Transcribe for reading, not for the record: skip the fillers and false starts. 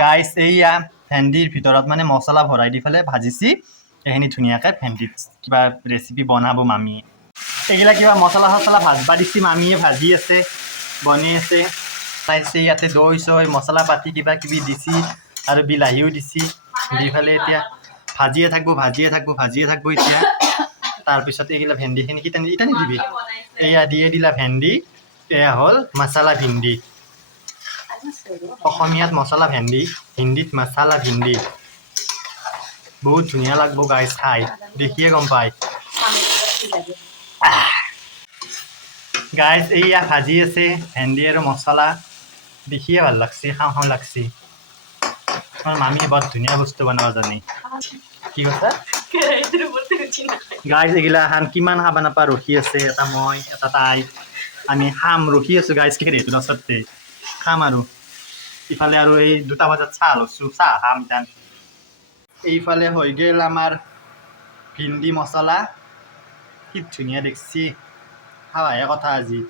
গাইছ এইয়া ভেন্দিৰ ভিতৰত মানে মছলা ভৰাই দি পেলাই ভাজিছি এইখিনি ধুনীয়াকৈ ভেন্দিত কিবা ৰেচিপি বনাব মামীয়ে এইগিলা কিবা মছলা চছলা ভাজবা দিছি মামীয়ে ভাজি আছে বনাই আছে চাইছে ইয়াতে দৈ চৈ মছলা পাতি কিবা কিবি দিছি আৰু বিলাহীও দিছি দি পেলাই এতিয়া ভাজিয়ে থাকব এতিয়া তাৰপিছত এইগিলা ভেন্দিখিনি ইটা নিদিবি এয়া দিয়ে দিলা ভেন্দি এয়া হ'ল মছলা ভিন্দি অসমীয়াত মছলা ভেন্দি হিন্দীত মছলা ভিন্দি বহুত ধুনীয়া লাগব গাইছ খাই দেখিয়ে গম পায় গাইছ এইয়া ভাজি আছে ভেন্দি আৰু মছলা দেখিয়ে ভাল লাগছে খাওঁ লাগছি আমাৰ মামীয়ে বৰ ধুনীয়া বস্তু বনাব জানে কি কৈছা গাইজ এগিলা খান কিমান খাব নাপা ৰখি আছে এটা মই এটা তাই আমি খাম ৰখি আছো গাইজ কেৰেটোৰ ওচৰতে খাম আৰু ইফালে আৰু এই 2টা বজাত চাহ লৈছো চাহ খাম ইতান এইফালে হৈ গেল আমাৰ ভিন্দি মছলা কি ধুনীয়া দেখছি খাৱাহে কথা আজি